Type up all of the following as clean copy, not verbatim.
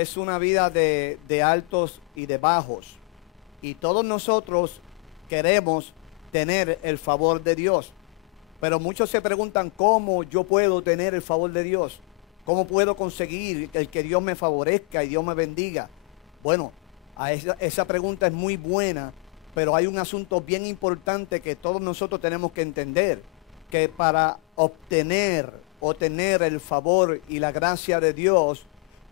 es una vida de altos y de bajos. Y todos nosotros queremos tener el favor de Dios. Pero muchos se preguntan, ¿cómo yo puedo tener el favor de Dios? ¿Cómo puedo conseguir el que Dios me favorezca y Dios me bendiga? Bueno, esa pregunta es muy buena, pero hay un asunto bien importante que todos nosotros tenemos que entender, que para obtener o tener el favor y la gracia de Dios,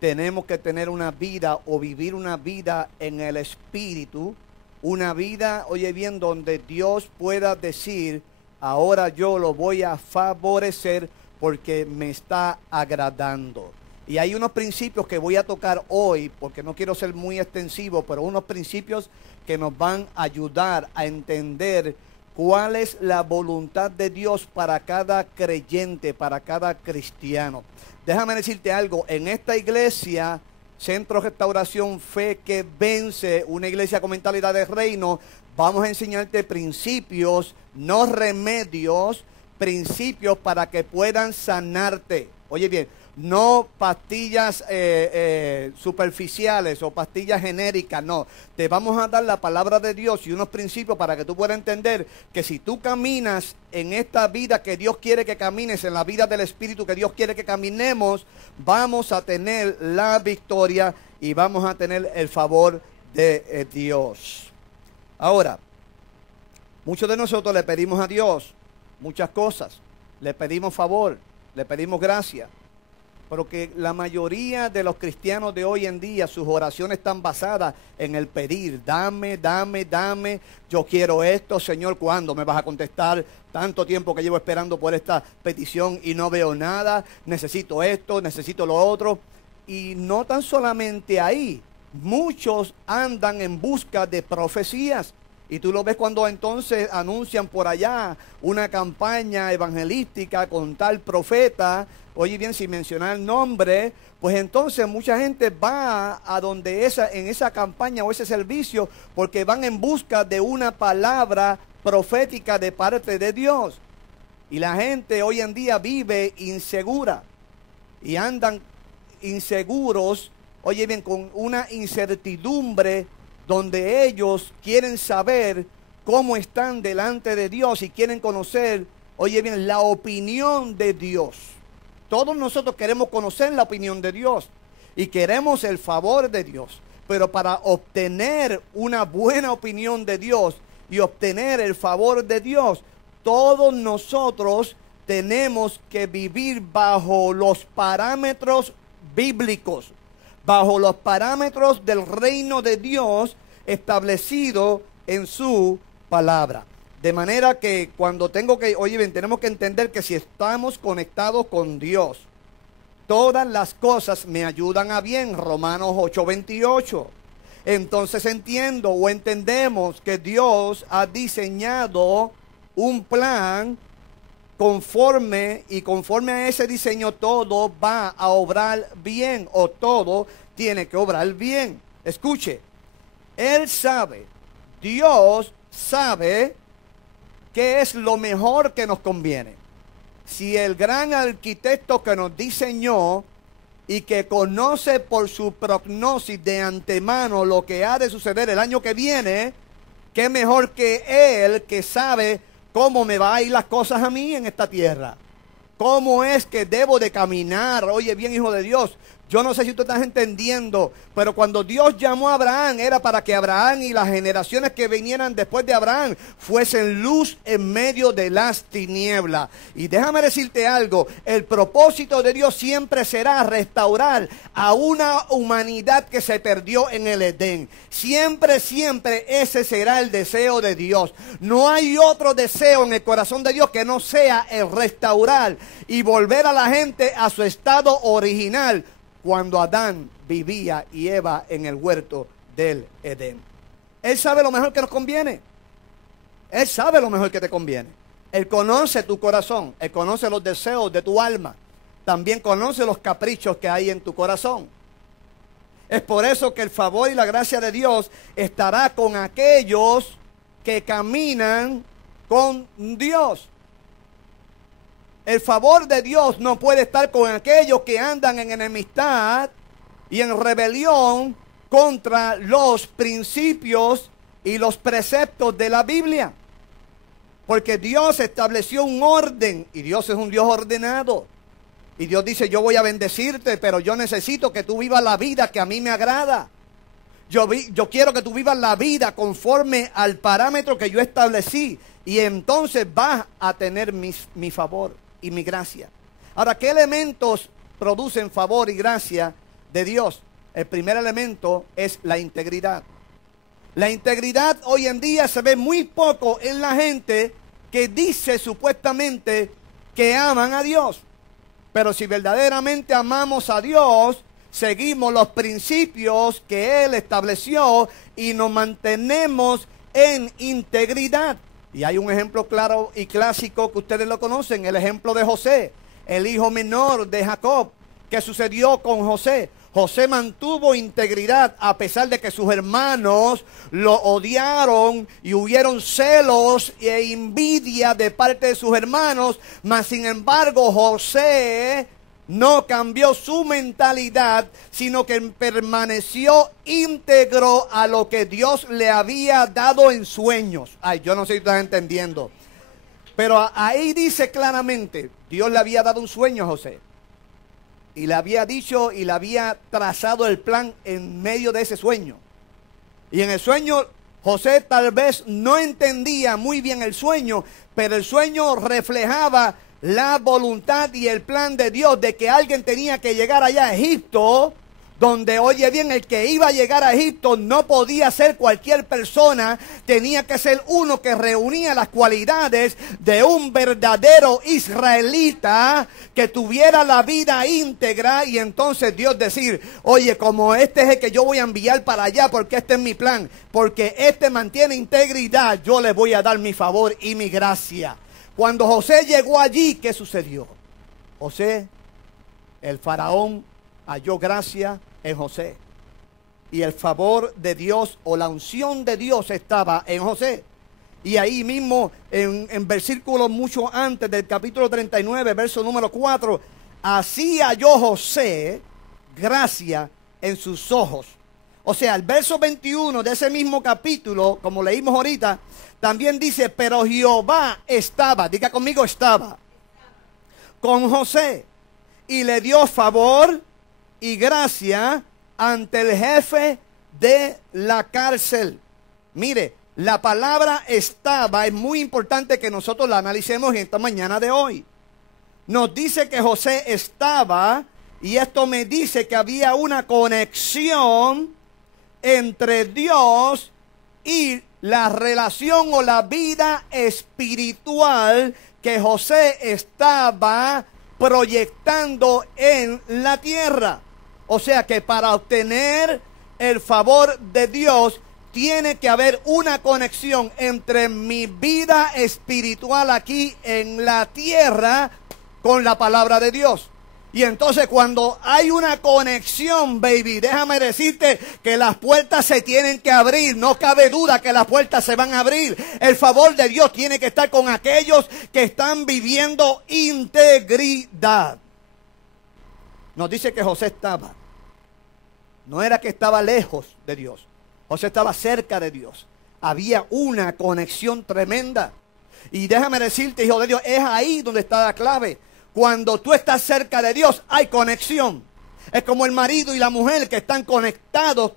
tenemos que tener una vida o vivir una vida en el Espíritu, una vida, oye bien, donde Dios pueda decir, ahora yo lo voy a favorecer porque me está agradando. Y hay unos principios que voy a tocar hoy, porque no quiero ser muy extensivo, pero unos principios que nos van a ayudar a entender cuál es la voluntad de Dios para cada creyente, para cada cristiano. Déjame decirte algo, en esta iglesia, Centro Restauración Fe que Vence, una iglesia con mentalidad de reino, vamos a enseñarte principios, no remedios, principios para que puedan sanarte. Oye bien, no pastillas superficiales o pastillas genéricas, no. Te vamos a dar la palabra de Dios y unos principios para que tú puedas entender que si tú caminas en esta vida que Dios quiere que camines, en la vida del Espíritu que Dios quiere que caminemos, vamos a tener la victoria y vamos a tener el favor de Dios. Ahora, muchos de nosotros le pedimos a Dios muchas cosas, le pedimos favor, le pedimos gracia. Pero que la mayoría de los cristianos de hoy en día, sus oraciones están basadas en el pedir. Dame, dame, dame. Yo quiero esto, Señor, ¿cuándo me vas a contestar? Tanto tiempo que llevo esperando por esta petición y no veo nada. Necesito esto, necesito lo otro. Y no tan solamente ahí. Muchos andan en busca de profecías. Y tú lo ves cuando entonces anuncian por allá una campaña evangelística con tal profeta. Oye bien, sin mencionar el nombre, pues entonces mucha gente va a donde en esa campaña o ese servicio porque van en busca de una palabra profética de parte de Dios. Y la gente hoy en día vive insegura y andan inseguros, oye bien, con una incertidumbre donde ellos quieren saber cómo están delante de Dios y quieren conocer, oye bien, la opinión de Dios. Todos nosotros queremos conocer la opinión de Dios y queremos el favor de Dios. Pero para obtener una buena opinión de Dios y obtener el favor de Dios, todos nosotros tenemos que vivir bajo los parámetros bíblicos, bajo los parámetros del reino de Dios establecido en su palabra. De manera que cuando oye bien, tenemos que entender que si estamos conectados con Dios, todas las cosas me ayudan a bien, Romanos 8:28. Entonces entiendo o entendemos que Dios ha diseñado un plan conforme a ese diseño todo va a obrar bien o todo tiene que obrar bien. Escuche, Él sabe, Dios sabe qué es lo mejor que nos conviene. Si el gran arquitecto que nos diseñó y que conoce por su prognosis de antemano lo que ha de suceder el año que viene, qué mejor que Él que sabe cómo me va a ir las cosas a mí en esta tierra. ¿Cómo es que debo de caminar? Oye bien, hijo de Dios, yo no sé si tú estás entendiendo, pero cuando Dios llamó a Abraham era para que Abraham y las generaciones que vinieran después de Abraham fuesen luz en medio de las tinieblas. Y déjame decirte algo, el propósito de Dios siempre será restaurar a una humanidad que se perdió en el Edén. Siempre, siempre ese será el deseo de Dios. No hay otro deseo en el corazón de Dios que no sea el restaurar y volver a la gente a su estado original, cuando Adán vivía y Eva en el huerto del Edén. Él sabe lo mejor que nos conviene. Él sabe lo mejor que te conviene. Él conoce tu corazón. Él conoce los deseos de tu alma. También conoce los caprichos que hay en tu corazón. Es por eso que el favor y la gracia de Dios estará con aquellos que caminan con Dios. El favor de Dios no puede estar con aquellos que andan en enemistad y en rebelión contra los principios y los preceptos de la Biblia. Porque Dios estableció un orden y Dios es un Dios ordenado. Y Dios dice, yo voy a bendecirte, pero yo necesito que tú vivas la vida que a mí me agrada. Yo quiero que tú vivas la vida conforme al parámetro que yo establecí. Y entonces vas a tener mi favor y mi gracia. Ahora, ¿qué elementos producen favor y gracia de Dios? El primer elemento es la integridad. La integridad hoy en día se ve muy poco en la gente que dice supuestamente que aman a Dios. Pero si verdaderamente amamos a Dios, seguimos los principios que Él estableció y nos mantenemos en integridad. Y hay un ejemplo claro y clásico que ustedes lo conocen, el ejemplo de José, el hijo menor de Jacob. ¿Qué sucedió con José? José mantuvo integridad a pesar de que sus hermanos lo odiaron y hubieron celos e envidia de parte de sus hermanos, mas sin embargo José no cambió su mentalidad, sino que permaneció íntegro a lo que Dios le había dado en sueños. Ay, yo no sé si estás entendiendo. Pero ahí dice claramente, Dios le había dado un sueño a José. Y le había dicho y le había trazado el plan en medio de ese sueño. Y en el sueño, José tal vez no entendía muy bien el sueño, pero el sueño reflejaba la voluntad y el plan de Dios de que alguien tenía que llegar allá a Egipto, donde, oye bien, el que iba a llegar a Egipto no podía ser cualquier persona, tenía que ser uno que reunía las cualidades de un verdadero israelita que tuviera la vida íntegra. Y entonces Dios decir, oye, como este es el que yo voy a enviar para allá, porque este es mi plan, porque este mantiene integridad, yo le voy a dar mi favor y mi gracia. Cuando José llegó allí, ¿qué sucedió? José, el faraón, halló gracia en José. Y el favor de Dios o la unción de Dios estaba en José. Y ahí mismo, en versículos mucho antes del capítulo 39, verso número 4, así halló José gracia en sus ojos. O sea, el verso 21 de ese mismo capítulo, como leímos ahorita, también dice, pero Jehová estaba, diga conmigo, estaba con José y le dio favor y gracia ante el jefe de la cárcel. Mire, la palabra estaba es muy importante que nosotros la analicemos en esta mañana de hoy. Nos dice que José estaba, y esto me dice que había una conexión entre Dios y la relación o la vida espiritual que José estaba proyectando en la tierra. O sea que para obtener el favor de Dios tiene que haber una conexión entre mi vida espiritual aquí en la tierra con la palabra de Dios. Y entonces cuando hay una conexión, baby, déjame decirte que las puertas se tienen que abrir. No cabe duda que las puertas se van a abrir. El favor de Dios tiene que estar con aquellos que están viviendo integridad. Nos dice que José estaba. No era que estaba lejos de Dios. José estaba cerca de Dios. Había una conexión tremenda. Y déjame decirte, hijo de Dios, es ahí donde está la clave. Cuando tú estás cerca de Dios, hay conexión. Es como el marido y la mujer que están conectados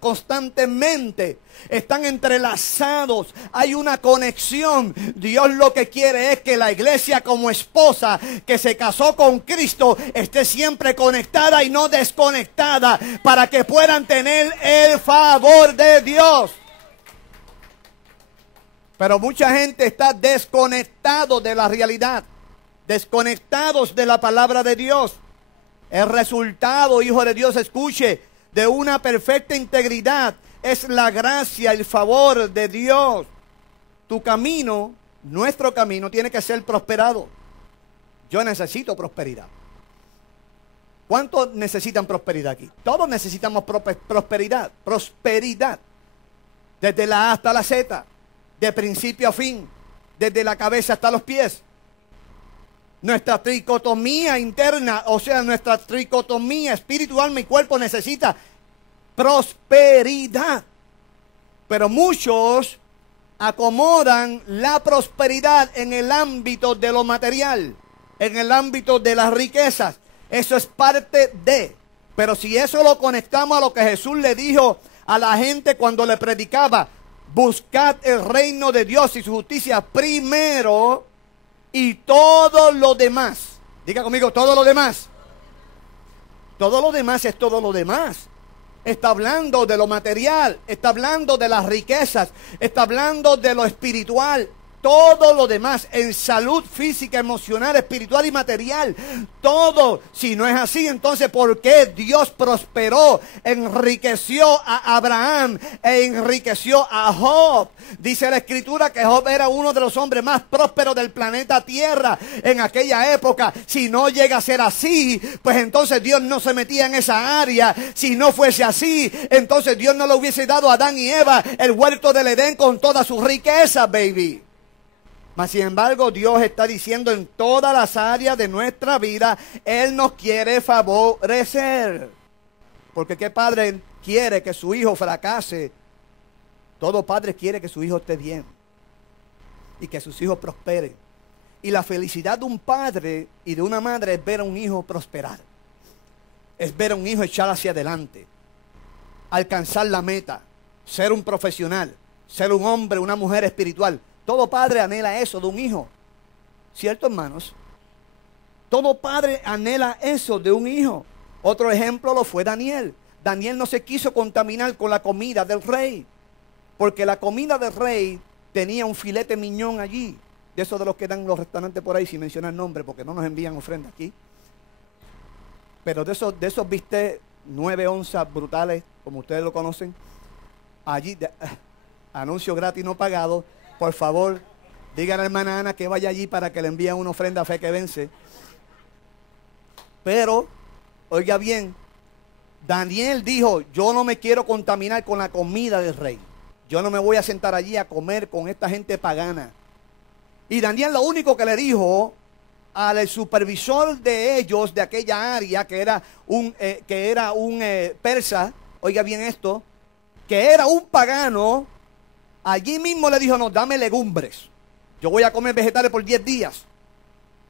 constantemente. Están entrelazados. Hay una conexión. Dios lo que quiere es que la iglesia como esposa que se casó con Cristo esté siempre conectada y no desconectada para que puedan tener el favor de Dios. Pero mucha gente está desconectado de la realidad. Desconectados de la palabra de Dios. El resultado, hijo de Dios, escuche, de una perfecta integridad es la gracia, el favor de Dios. Tu camino, nuestro camino, tiene que ser prosperado. Yo necesito prosperidad. ¿Cuántos necesitan prosperidad aquí? Todos necesitamos prosperidad. Prosperidad. Desde la A hasta la Z. De principio a fin. Desde la cabeza hasta los pies. Nuestra tricotomía interna, o sea, nuestra tricotomía espíritu, alma y cuerpo necesita prosperidad. Pero muchos acomodan la prosperidad en el ámbito de lo material, en el ámbito de las riquezas. Eso es parte de. Pero si eso lo conectamos a lo que Jesús le dijo a la gente cuando le predicaba, buscad el reino de Dios y su justicia primero, y todo lo demás. Diga conmigo, todo lo demás. Todo lo demás es todo lo demás. Está hablando de lo material, está hablando de las riquezas, está hablando de lo espiritual. Todo lo demás en salud física, emocional, espiritual y material. Todo. Si no es así, entonces ¿por qué Dios prosperó, enriqueció a Abraham e enriqueció a Job? Dice la Escritura que Job era uno de los hombres más prósperos del planeta Tierra en aquella época. Si no llega a ser así, pues entonces Dios no se metía en esa área. Si no fuese así, entonces Dios no le hubiese dado a Adán y Eva el huerto del Edén con toda su riqueza, baby. Mas sin embargo, Dios está diciendo en todas las áreas de nuestra vida, Él nos quiere favorecer. Porque ¿qué padre quiere que su hijo fracase? Todo padre quiere que su hijo esté bien y que sus hijos prosperen. Y la felicidad de un padre y de una madre es ver a un hijo prosperar. Es ver a un hijo echar hacia adelante, alcanzar la meta, ser un profesional, ser un hombre, una mujer espiritual. Todo padre anhela eso de un hijo. ¿Cierto, hermanos? Todo padre anhela eso de un hijo. Otro ejemplo lo fue Daniel. Daniel no se quiso contaminar con la comida del rey, porque la comida del rey tenía un filete miñón allí. De esos de los que dan en los restaurantes por ahí, sin mencionar nombre, porque no nos envían ofrenda aquí. Pero de esos bistecs 9 onzas brutales, como ustedes lo conocen, allí, anuncio gratis no pagado. Por favor, digan a la hermana Ana que vaya allí para que le envíen una ofrenda a Fe que Vence. Pero, oiga bien, Daniel dijo, yo no me quiero contaminar con la comida del rey. Yo no me voy a sentar allí a comer con esta gente pagana. Y Daniel lo único que le dijo al supervisor de ellos, de aquella área, que era un persa, oiga bien esto, que era un pagano, allí mismo le dijo, no, dame legumbres. Yo voy a comer vegetales por 10 días.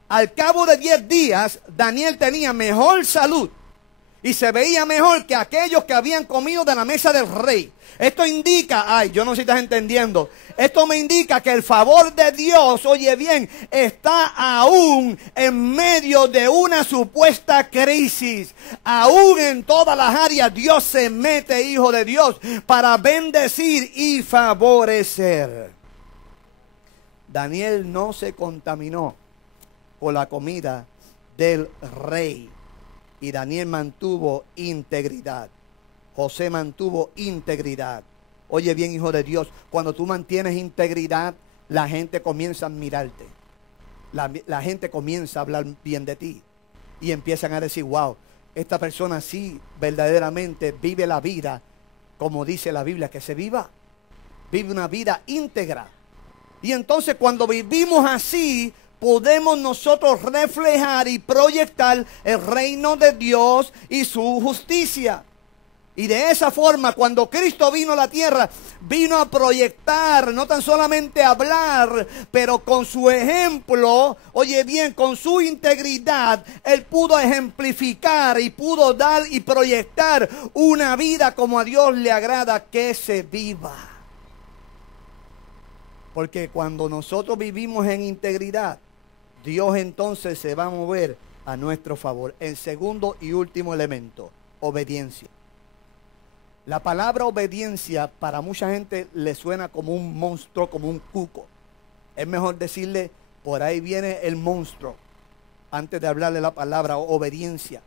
Al cabo de 10 días, Daniel tenía mejor salud y se veía mejor que aquellos que habían comido de la mesa del rey. Esto indica, yo no sé si estás entendiendo, esto me indica que el favor de Dios, oye bien, está aún en medio de una supuesta crisis. Aún en todas las áreas Dios se mete, hijo de Dios, para bendecir y favorecer. Daniel no se contaminó con la comida del rey y Daniel mantuvo integridad. José mantuvo integridad. Oye bien, hijo de Dios, cuando tú mantienes integridad, la gente comienza a admirarte. La gente comienza a hablar bien de ti. Y empiezan a decir, wow, esta persona sí verdaderamente vive la vida como dice la Biblia que se viva. Vive una vida íntegra. Y entonces cuando vivimos así, podemos nosotros reflejar y proyectar el reino de Dios y su justicia. Y de esa forma, cuando Cristo vino a la tierra, vino a proyectar, no tan solamente hablar, pero con su ejemplo, oye bien, con su integridad, Él pudo ejemplificar y pudo dar y proyectar una vida como a Dios le agrada que se viva. Porque cuando nosotros vivimos en integridad, Dios entonces se va a mover a nuestro favor. El segundo y último elemento, obediencia. La palabra obediencia para mucha gente le suena como un monstruo, como un cuco. Es mejor decirle, por ahí viene el monstruo, antes de hablarle la palabra obediencia.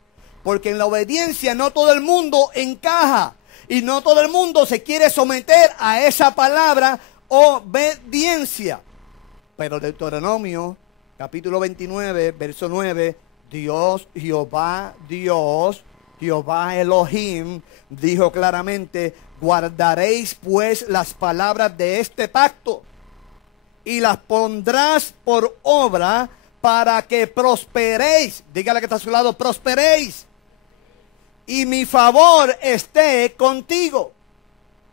Porque en la obediencia no todo el mundo encaja y no todo el mundo se quiere someter a esa palabra obediencia. Pero Deuteronomio, capítulo 29, verso 9, Jehová Elohim, dijo claramente, guardaréis pues las palabras de este pacto y las pondrás por obra para que prosperéis. Dígale que está a su lado, prosperéis. Y mi favor esté contigo.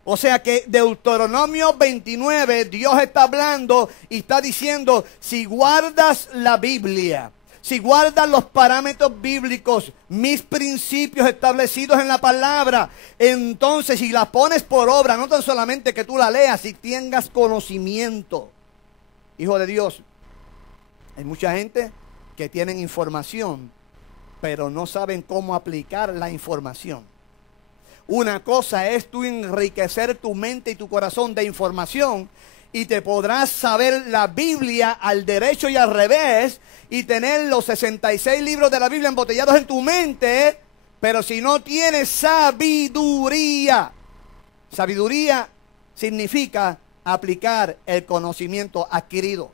O sea que Deuteronomio 29, Dios está hablando y está diciendo, si guardas la Biblia, si guardas los parámetros bíblicos, mis principios establecidos en la palabra, entonces si las pones por obra, no tan solamente que tú la leas, si tengas conocimiento. Hijo de Dios, hay mucha gente que tienen información, pero no saben cómo aplicar la información. Una cosa es tú enriquecer tu mente y tu corazón de información y te podrás saber la Biblia al derecho y al revés y tener los 66 libros de la Biblia embotellados en tu mente, pero si no tienes sabiduría, sabiduría significa aplicar el conocimiento adquirido.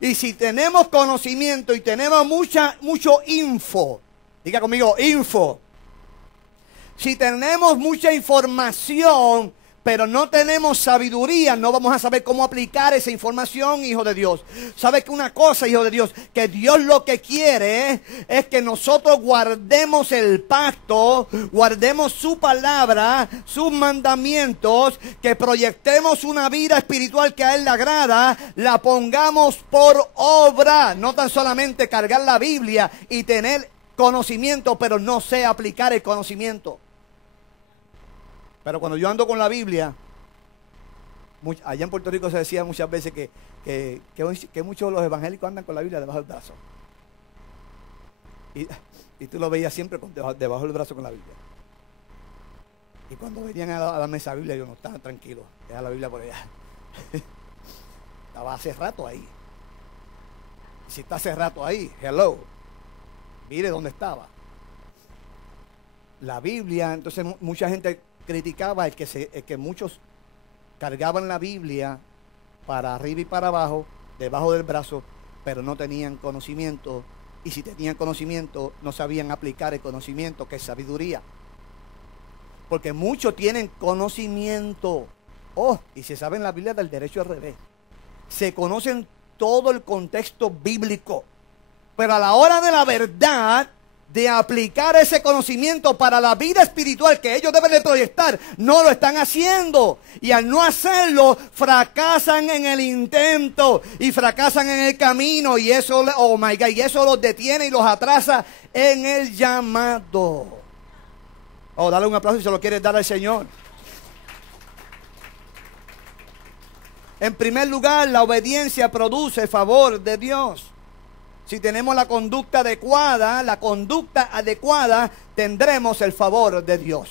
Y si tenemos conocimiento y tenemos mucho info, diga conmigo, info. Si tenemos mucha información, pero no tenemos sabiduría, no vamos a saber cómo aplicar esa información, hijo de Dios. ¿Sabe que una cosa, hijo de Dios? Que Dios lo que quiere es que nosotros guardemos el pacto, guardemos su palabra, sus mandamientos, que proyectemos una vida espiritual que a Él le agrada, la pongamos por obra. No tan solamente cargar la Biblia y tener conocimiento, pero no sé aplicar el conocimiento. Pero cuando yo ando con la Biblia, allá en Puerto Rico se decía muchas veces que muchos de los evangélicos andan con la Biblia debajo del brazo. Y tú lo veías siempre debajo del brazo con la Biblia. Y cuando venían a la mesa Biblia, yo no estaba tranquilo. Deja la Biblia por allá. Estaba hace rato ahí. Y si está hace rato ahí, hello. Mire dónde estaba. La Biblia, entonces mucha gente criticaba el que muchos cargaban la Biblia para arriba y para abajo, debajo del brazo, pero no tenían conocimiento. Y si tenían conocimiento, no sabían aplicar el conocimiento, que es sabiduría. Porque muchos tienen conocimiento. Y se saben la Biblia del derecho al revés. Se conocen todo el contexto bíblico. Pero a la hora de la verdad, de aplicar ese conocimiento para la vida espiritual que ellos deben de proyectar, no lo están haciendo. Y al no hacerlo, fracasan en el intento y fracasan en el camino. Y eso, oh my God, y eso los detiene y los atrasa en el llamado. Dale un aplauso si se lo quieres dar al Señor. En primer lugar, la obediencia produce favor de Dios. Si tenemos la conducta adecuada, tendremos el favor de Dios.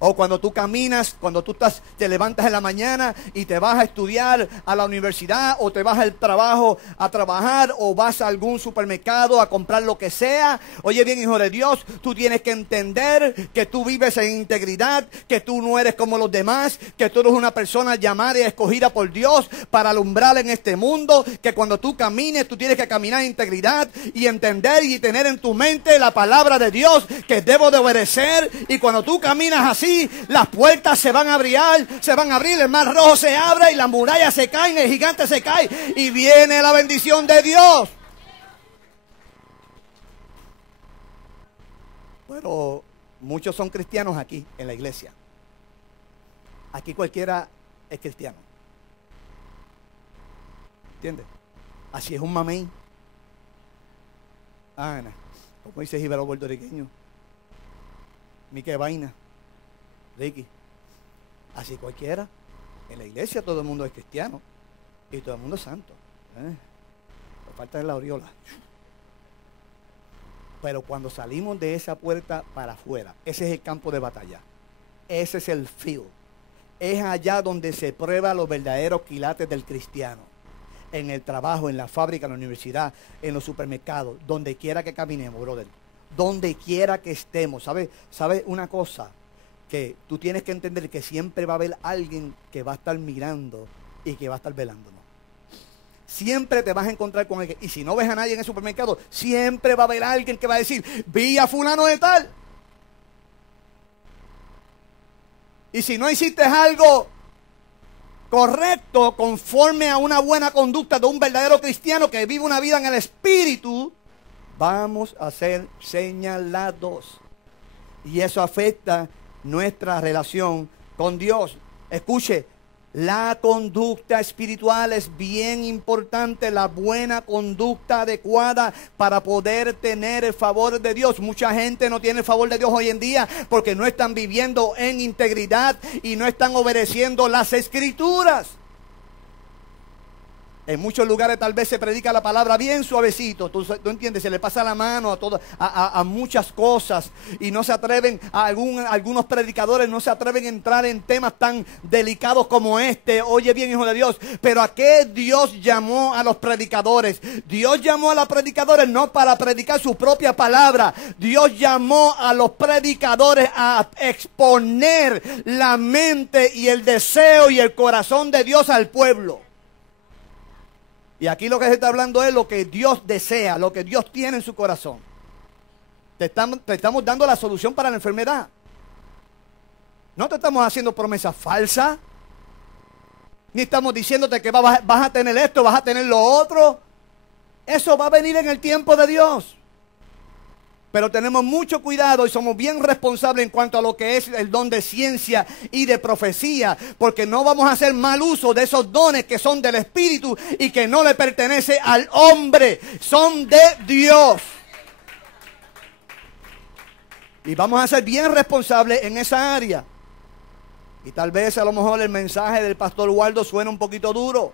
O cuando tú caminas, cuando tú te levantas en la mañana y te vas a estudiar a la universidad, o te vas al trabajo a trabajar, o vas a algún supermercado a comprar lo que sea. Oye bien, hijo de Dios, tú tienes que entender que tú vives en integridad, que tú no eres como los demás, que tú eres una persona llamada y escogida por Dios para alumbrar en este mundo, que cuando tú camines, tú tienes que caminar en integridad y entender y tener en tu mente la palabra de Dios que debo de obedecer. Y cuando tú caminas así, las puertas se van a abrir, el mar rojo se abre y las murallas se caen, el gigante se cae y viene la bendición de Dios. Pero muchos son cristianos aquí en la iglesia. Aquí cualquiera es cristiano. ¿Entiendes? Así es un mamey. Ana, como dice Jíbaro puertorriqueño. Mi qué vaina. Ricky, así cualquiera. En la iglesia todo el mundo es cristiano y todo el mundo es santo. Lo falta es la aureola. Pero cuando salimos de esa puerta para afuera, ese es el campo de batalla. Ese es el field. Es allá donde se prueba los verdaderos quilates del cristiano. En el trabajo, en la fábrica, en la universidad, en los supermercados, donde quiera que caminemos, brother. Donde quiera que estemos. ¿Sabe una cosa? Que tú tienes que entender que siempre va a haber alguien que va a estar mirando y que va a estar velándonos. Siempre te vas a encontrar con alguien. Y si no ves a nadie en el supermercado, siempre va a haber alguien que va a decir, vi a fulano de tal. Y si no hiciste algo correcto, conforme a una buena conducta de un verdadero cristiano que vive una vida en el Espíritu, vamos a ser señalados. Y eso afecta nuestra relación con Dios. Escuche, la conducta espiritual es bien importante, la buena conducta adecuada para poder tener el favor de Dios. Mucha gente no tiene el favor de Dios hoy en día porque no están viviendo en integridad y no están obedeciendo las Escrituras. En muchos lugares tal vez se predica la palabra bien suavecito, tú entiendes, se le pasa la mano a muchas cosas y no se atreven, algunos predicadores no se atreven a entrar en temas tan delicados como este. Oye bien, hijo de Dios, pero ¿a qué Dios llamó a los predicadores? Dios llamó a los predicadores no para predicar su propia palabra. Dios llamó a los predicadores a exponer la mente y el deseo y el corazón de Dios al pueblo. Y aquí lo que se está hablando es lo que Dios desea, lo que Dios tiene en su corazón. Te estamos dando la solución para la enfermedad. No te estamos haciendo promesas falsas. Ni estamos diciéndote que vas a tener esto, vas a tener lo otro. Eso va a venir en el tiempo de Dios. Pero tenemos mucho cuidado y somos bien responsables en cuanto a lo que es el don de ciencia y de profecía, porque no vamos a hacer mal uso de esos dones que son del Espíritu y que no le pertenece al hombre, son de Dios. Y vamos a ser bien responsables en esa área. Y tal vez a lo mejor el mensaje del pastor Waldo suena un poquito duro.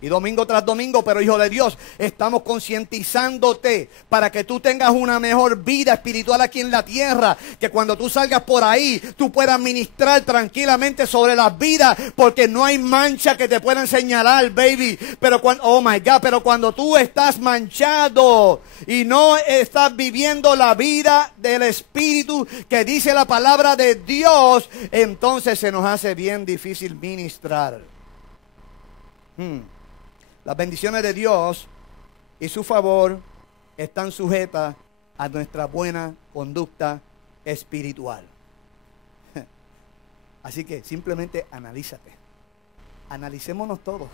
Y domingo tras domingo, pero hijo de Dios, estamos concientizándote para que tú tengas una mejor vida espiritual aquí en la tierra. Que cuando tú salgas por ahí, tú puedas ministrar tranquilamente sobre las vidas, porque no hay mancha que te puedan señalar, baby. Pero oh my God, pero cuando tú estás manchado y no estás viviendo la vida del Espíritu que dice la palabra de Dios, entonces se nos hace bien difícil ministrar. Las bendiciones de Dios y su favor están sujetas a nuestra buena conducta espiritual. Así que simplemente analízate. Analicémonos todos.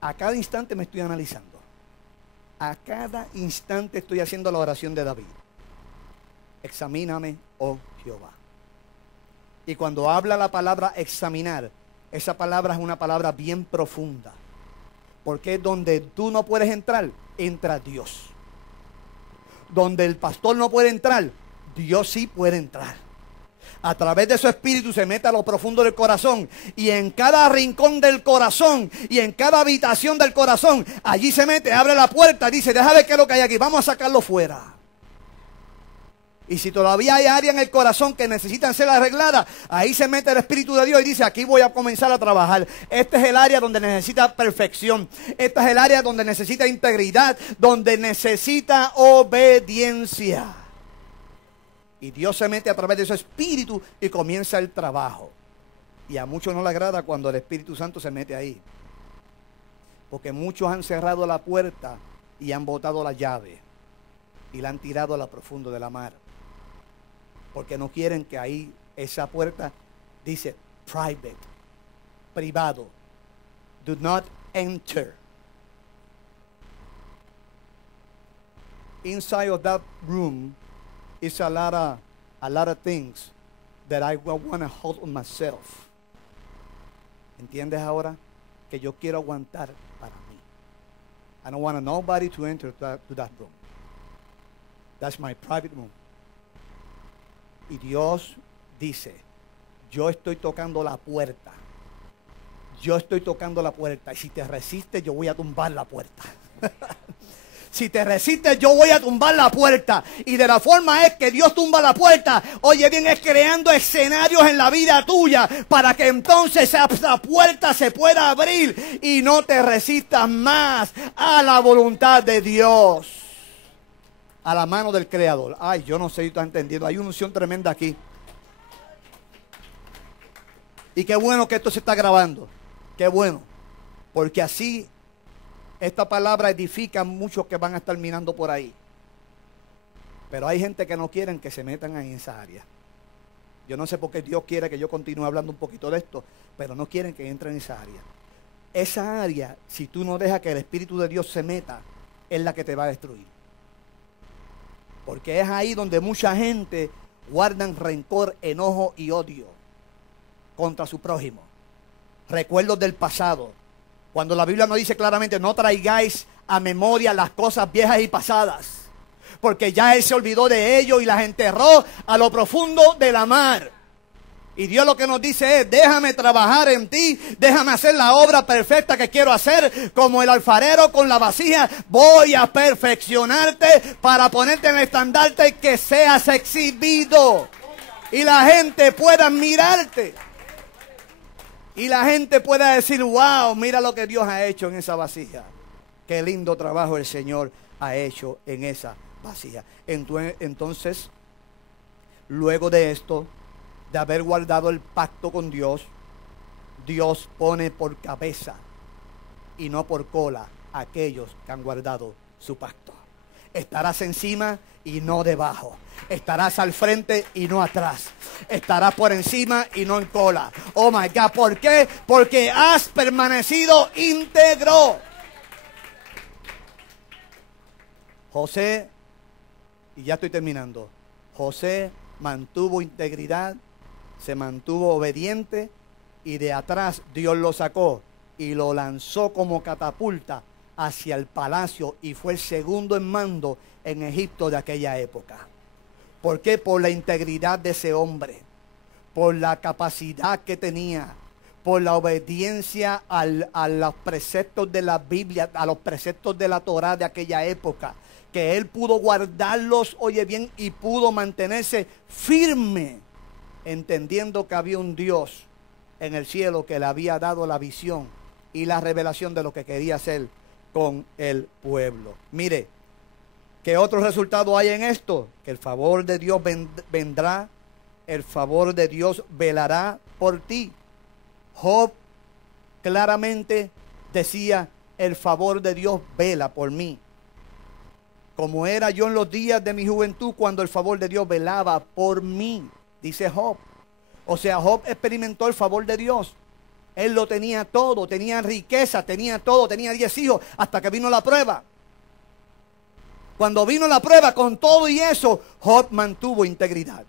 A cada instante me estoy analizando. A cada instante estoy haciendo la oración de David. Examíname, oh Jehová. Y cuando habla la palabra examinar, esa palabra es una palabra bien profunda. Porque donde tú no puedes entrar, entra Dios. Donde el pastor no puede entrar, Dios sí puede entrar. A través de su espíritu se mete a lo profundo del corazón. Y en cada rincón del corazón y en cada habitación del corazón, allí se mete, abre la puerta, dice, déjame ver qué es lo que hay aquí, vamos a sacarlo fuera. Y si todavía hay áreas en el corazón que necesitan ser arregladas, ahí se mete el Espíritu de Dios y dice, aquí voy a comenzar a trabajar. Este es el área donde necesita perfección. Esta es el área donde necesita integridad, donde necesita obediencia. Y Dios se mete a través de su Espíritu y comienza el trabajo. Y a muchos no les agrada cuando el Espíritu Santo se mete ahí. Porque muchos han cerrado la puerta y han botado la llave. Y la han tirado a lo profundo de la mar. Porque no quieren que ahí esa puerta dice private, privado. Do not enter. Inside of that room is a lot of things that I want to hold on myself. ¿Entiendes ahora? Que yo quiero aguantar para mí. I don't want nobody to enter to that room. That's my private room. Y Dios dice, yo estoy tocando la puerta. Yo estoy tocando la puerta. Y si te resistes, yo voy a tumbar la puerta. Si te resistes, yo voy a tumbar la puerta. Y de la forma es que Dios tumba la puerta. Oye bien, es creando escenarios en la vida tuya para que entonces esa puerta se pueda abrir y no te resistas más a la voluntad de Dios. A la mano del Creador. Ay, yo no sé si estás entendiendo. Hay una unción tremenda aquí. Y qué bueno que esto se está grabando. Qué bueno. Porque así esta palabra edifica a muchos que van a estar mirando por ahí. Pero hay gente que no quieren que se metan en esa área. Yo no sé por qué Dios quiere que yo continúe hablando un poquito de esto, pero no quieren que entre en esa área. Esa área, si tú no dejas que el Espíritu de Dios se meta, es la que te va a destruir. Porque es ahí donde mucha gente guardan rencor, enojo y odio contra su prójimo. Recuerdos del pasado. Cuando la Biblia nos dice claramente, no traigáis a memoria las cosas viejas y pasadas, porque ya Él se olvidó de ello y las enterró a lo profundo de la mar. Y Dios lo que nos dice es, déjame trabajar en ti, déjame hacer la obra perfecta que quiero hacer, como el alfarero con la vasija. Voy a perfeccionarte para ponerte en el estandarte que seas exhibido y la gente pueda mirarte. Y la gente pueda decir, wow, mira lo que Dios ha hecho en esa vasija. Qué lindo trabajo el Señor ha hecho en esa vasija. Entonces, luego de esto, de haber guardado el pacto con Dios, Dios pone por cabeza y no por cola a aquellos que han guardado su pacto. Estarás encima y no debajo. Estarás al frente y no atrás. Estarás por encima y no en cola. Oh my God, ¿por qué? Porque has permanecido íntegro. José, y ya estoy terminando, José mantuvo integridad, se mantuvo obediente y de atrás Dios lo sacó y lo lanzó como catapulta hacia el palacio y fue el segundo en mando en Egipto de aquella época. ¿Por qué? Por la integridad de ese hombre, por la capacidad que tenía, por la obediencia a los preceptos de la Biblia, a los preceptos de la Torá de aquella época, que él pudo guardarlos, oye bien, y pudo mantenerse firme, entendiendo que había un Dios en el cielo que le había dado la visión y la revelación de lo que quería hacer con el pueblo. Mire, ¿qué otro resultado hay en esto? Que el favor de Dios vendrá, el favor de Dios velará por ti. Job claramente decía, el favor de Dios vela por mí. Como era yo en los días de mi juventud, cuando el favor de Dios velaba por mí, dice Job. O sea, Job experimentó el favor de Dios. Él lo tenía todo, tenía riqueza, tenía todo, tenía 10 hijos, hasta que vino la prueba. Cuando vino la prueba, con todo y eso, Job mantuvo integridad.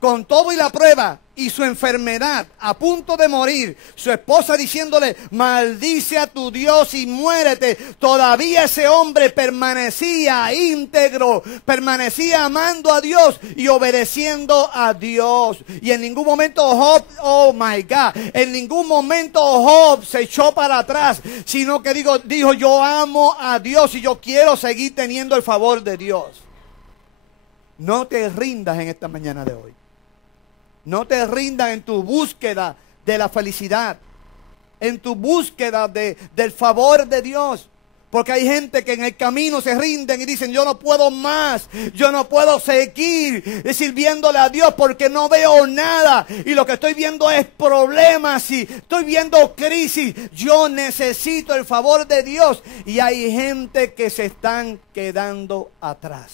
Con todo y la prueba y su enfermedad, a punto de morir, su esposa diciéndole, maldice a tu Dios y muérete. Todavía ese hombre permanecía íntegro, permanecía amando a Dios y obedeciendo a Dios. Y en ningún momento Job, oh my God, en ningún momento Job se echó para atrás, sino que dijo, yo amo a Dios y yo quiero seguir teniendo el favor de Dios. No te rindas en esta mañana de hoy. No te rindas en tu búsqueda de la felicidad, en tu búsqueda del favor de Dios. Porque hay gente que en el camino se rinden y dicen, yo no puedo más, yo no puedo seguir sirviéndole a Dios porque no veo nada. Y lo que estoy viendo es problemas y estoy viendo crisis. Yo necesito el favor de Dios. Y hay gente que se están quedando atrás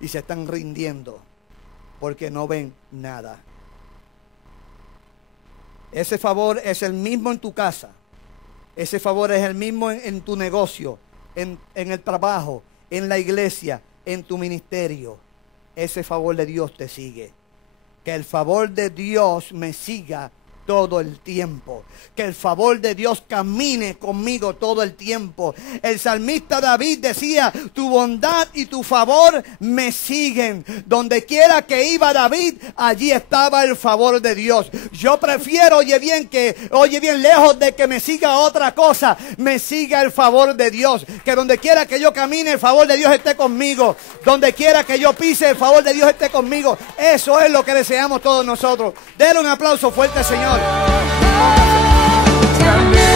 y se están rindiendo porque no ven nada. Ese favor es el mismo en tu casa. Ese favor es el mismo en tu negocio, en el trabajo, en la iglesia, en tu ministerio. Ese favor de Dios te sigue. Que el favor de Dios me siga todo el tiempo. Que el favor de Dios camine conmigo todo el tiempo. El salmista David decía, tu bondad y tu favor me siguen. Donde quiera que iba David, allí estaba el favor de Dios. Yo prefiero, oye bien, lejos de que me siga otra cosa, me siga el favor de Dios. Que donde quiera que yo camine, el favor de Dios esté conmigo. Donde quiera que yo pise, el favor de Dios esté conmigo. Eso es lo que deseamos todos nosotros. Denle un aplauso fuerte, Señor. También